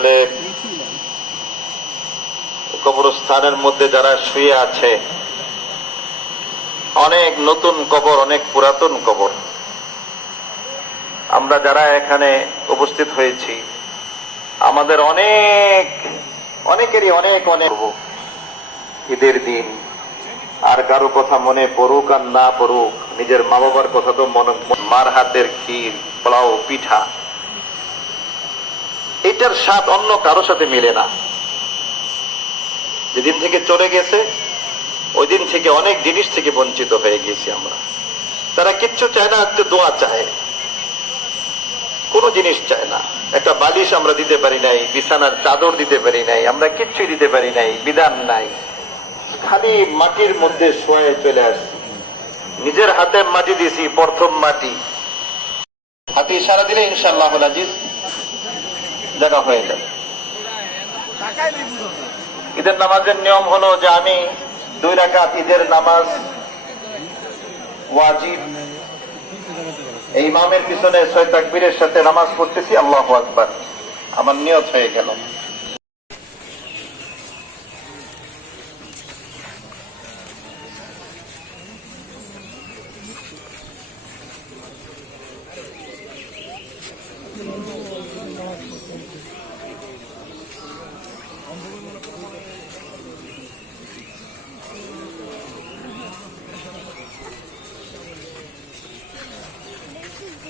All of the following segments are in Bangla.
আসলে কবরস্থানের মধ্যে যারা শুয়ে আছে, অনেক নতুন কবর, অনেক পুরাতন কবর। আমরা যারা এখানে উপস্থিত হয়েছি, আমাদের অনেক, অনেকেরই অনেক অনেক ঈদের দিন আর কারও কথা মনে পড়ুক আর না পড়ুক, নিজের মা বাবার কথা তো মনে, মার হাতের ক্ষীর, পোলাও, পিঠা এটার স্বাদ অন্য কারও সাথে মিলে না। যেদিন থেকে চলে গেছে, ওই দিন থেকে অনেক জিনিস থেকে বঞ্চিত হয়ে গেছি আমরা। তারা কিচ্ছু চায় না, আজকে দোয়া চায়। কোনো জিনিস চায় না। একটা বালিশ আমরা দিতে পারি নাই, বিছানার চাদর দিতে পারি নাই, আমরা কিচ্ছুই দিতে পারি নাই, বিধান নাই। খালি মাটির মধ্যে শোয়ে চলে আসছি। নিজের হাতে মাটি দিছি প্রথম মাটি। হাতে দিলে ইনশাল্লাহ আজিজ। জায়গা হয়ে যাবে ঈদের নামাজের নিয়ম হলো যে আমি দুই রাকাত ঈদের নামাজ ওয়াজিব। এই মামের পিছনে ছয় সাথে নামাজ পড়তেছি, আল্লাহ আকবার। আমার নিয়ত হয়ে গেল।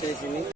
谢谢你